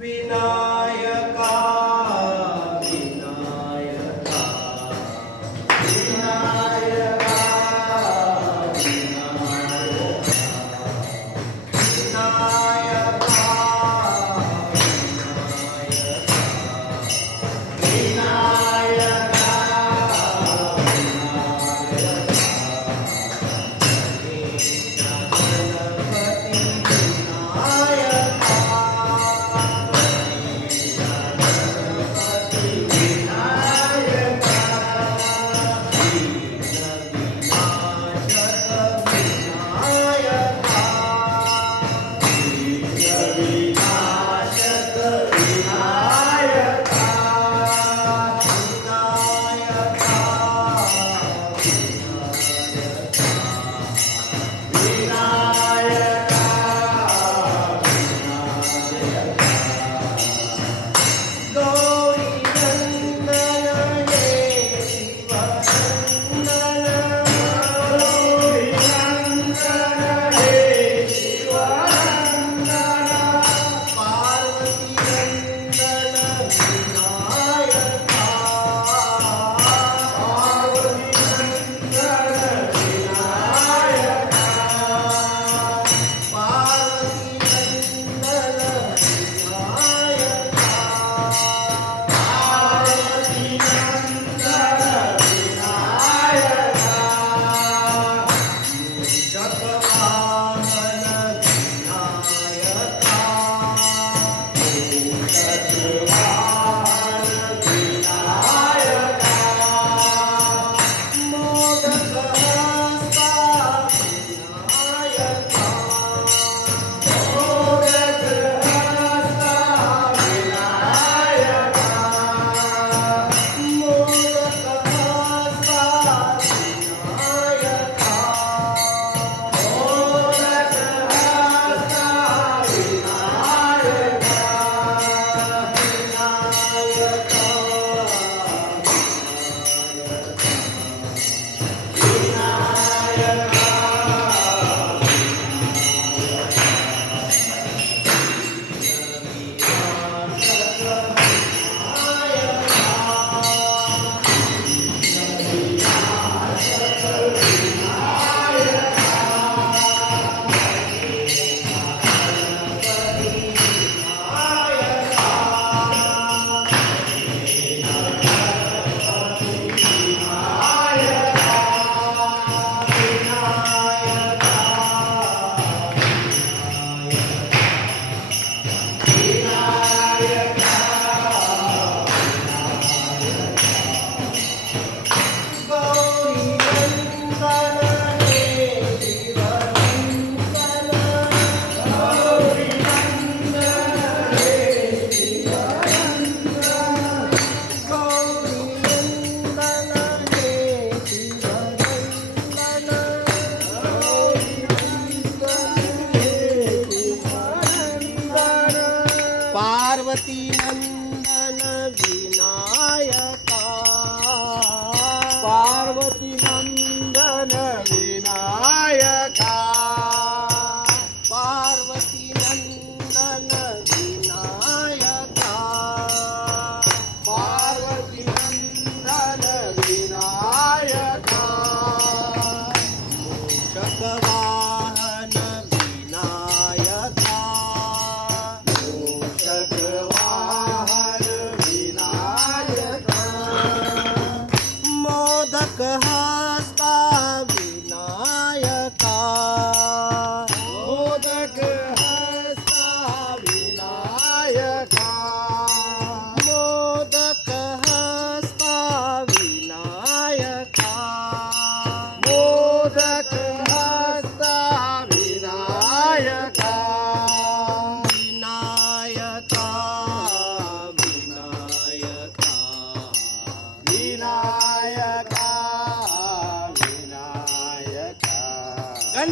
विना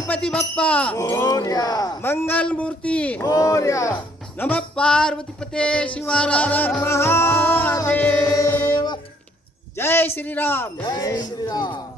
पती बाप्पा मंगल मूर्ती नम पार्वती पते शिवा महादेव जय श्रीराम जय श्रीराम